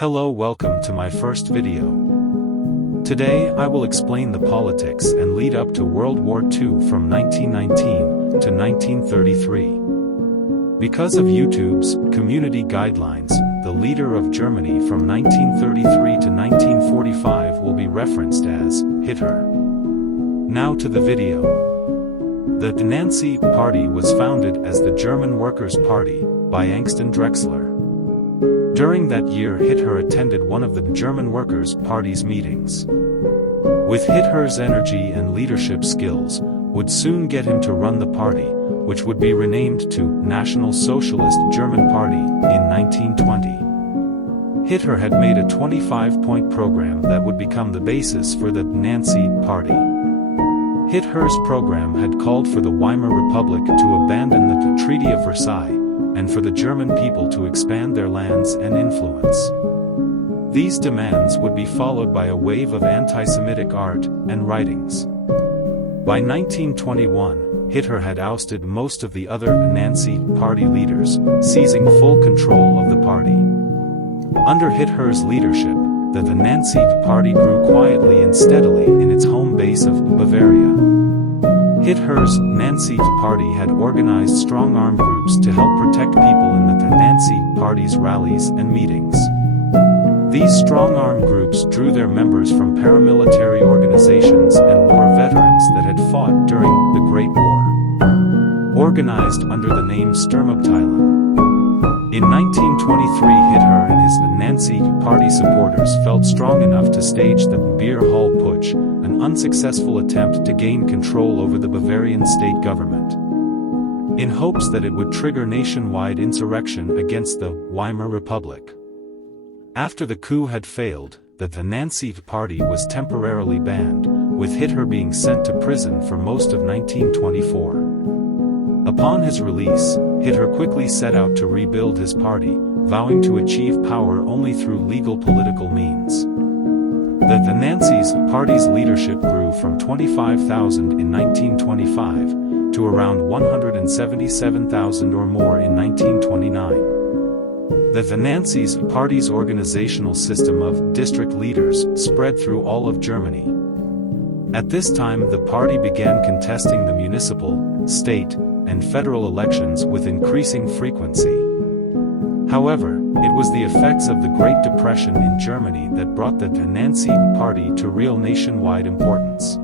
Hello, welcome to my first video. Today I will explain the politics and lead up to World War II from 1919 to 1933. Because of YouTube's community guidelines, the leader of Germany from 1933 to 1945 will be referenced as Hitler. Now to the video. The Nazi Party was founded as the German Workers' Party by Angston Drexler. During that year, Hitler attended one of the German Workers' Party's meetings. With Hitler's energy and leadership skills, would soon get him to run the party, which would be renamed to National Socialist German Party in 1920. Hitler had made a 25-point program that would become the basis for the Nazi Party. Hitler's program had called for the Weimar Republic to abandon the Treaty of Versailles, and for the German people to expand their lands and influence. These demands would be followed by a wave of anti-Semitic art and writings. By 1921, Hitler had ousted most of the other Nazi Party leaders, seizing full control of the party. Under Hitler's leadership, the Nazi Party grew quietly and steadily in its home base of Bavaria. Hitler's Nazi Party had organized strong armed groups to help protect people in the Nazi Party's rallies and meetings. These strong armed groups drew their members from paramilitary organizations and war veterans that had fought during the Great War. Organized under the name Sturmabteilung. In 1923, Hitler and his Nazi Party supporters felt strong enough to stage the Beer Hall Putsch, an unsuccessful attempt to gain control over the Bavarian state government, in hopes that it would trigger nationwide insurrection against the Weimar Republic. After the coup had failed, the Nazi Party was temporarily banned, with Hitler being sent to prison for most of 1924. Upon his release, Hitler quickly set out to rebuild his party, vowing to achieve power only through legal political means. The Nazi Party's leadership grew from 25,000 in 1925 to around 177,000 or more in 1929. The Nazi Party's organizational system of district leaders spread through all of Germany. At this time, the party began contesting the municipal, state, and federal elections with increasing frequency. However, it was the effects of the Great Depression in Germany that brought the Nazi Party to real nationwide importance.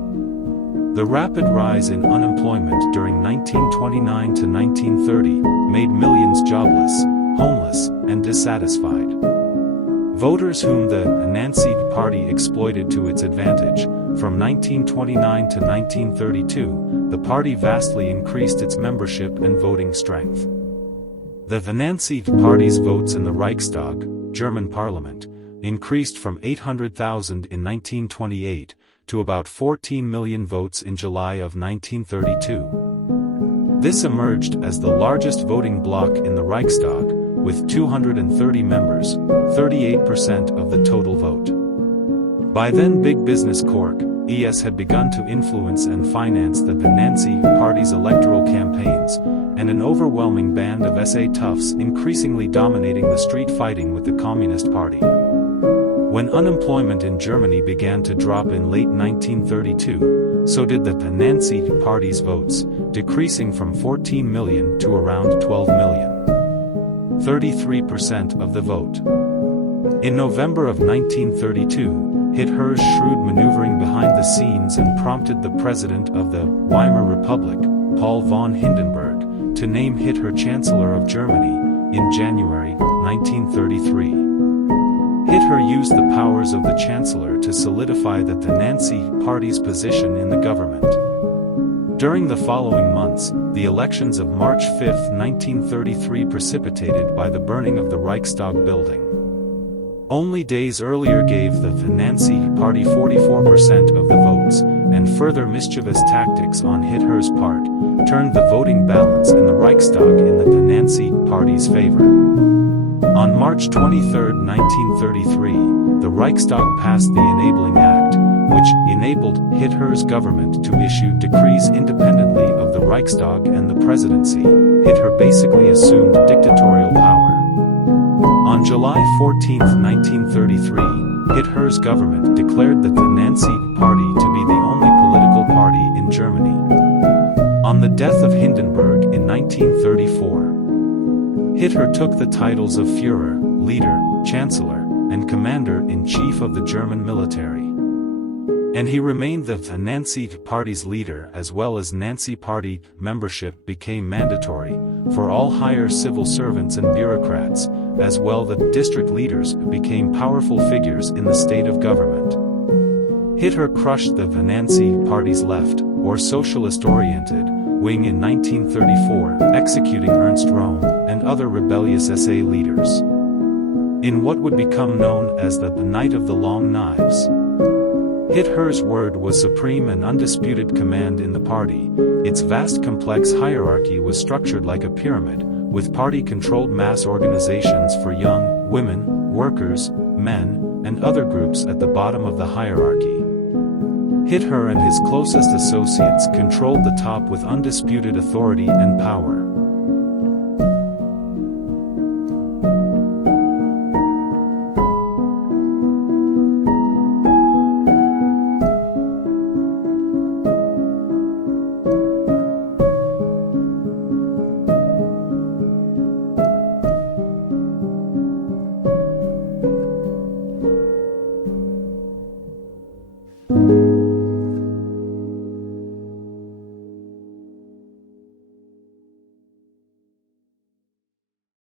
The rapid rise in unemployment during 1929 to 1930 made millions jobless, homeless, and dissatisfied. Voters whom the Nazi Party exploited to its advantage, from 1929 to 1932, the party vastly increased its membership and voting strength. The Nazi Party's votes in the Reichstag, German parliament, increased from 800,000 in 1928 to about 14 million votes in July of 1932. This emerged as the largest voting bloc in the Reichstag, with 230 members, 38% of the total vote. By then, Big Business Cork, ES had begun to influence and finance the Nazi Party's electoral campaigns, and an overwhelming band of SA toughs increasingly dominating the street fighting with the Communist Party. When unemployment in Germany began to drop in late 1932, so did the Nazi Party's votes, decreasing from 14 million to around 12 million. 33% of the vote. In November of 1932, Hitler's shrewd maneuvering behind the scenes and prompted the president of the Weimar Republic, Paul von Hindenburg, to name Hitler Chancellor of Germany in January 1933. Hitler used the powers of the Chancellor to solidify the Nazi Party's position in the government. During the following months, the elections of March 5, 1933 precipitated by the burning of the Reichstag building. Only days earlier gave the Nazi Party 44% of the votes, and further mischievous tactics on Hitler's part turned the voting balance in the Reichstag in the Nazi Party's favor. On March 23, 1933, the Reichstag passed the Enabling Act, which enabled Hitler's government to issue decrees independently of the Reichstag and the presidency. Hitler basically assumed dictatorial power. On July 14, 1933, Hitler's government declared that the Nazi Party to be the only political party in Germany. On the death of Hindenburg in 1934, Hitler took the titles of Führer, leader, Chancellor, and Commander-in-Chief of the German military. And he remained the Nazi Party's leader, as well as Nazi Party membership became mandatory for all higher civil servants and bureaucrats, as well the district leaders became powerful figures in the state of government. Hitler crushed the Nazi Party's left, or socialist-oriented, wing in 1934, executing Ernst Röhm and other rebellious SA leaders. In what would become known as the Night of the Long Knives, Hitler's word was supreme and undisputed command in the party. Its vast complex hierarchy was structured like a pyramid, with party-controlled mass organizations for young, women, workers, men, and other groups at the bottom of the hierarchy. Hitler and his closest associates controlled the top with undisputed authority and power.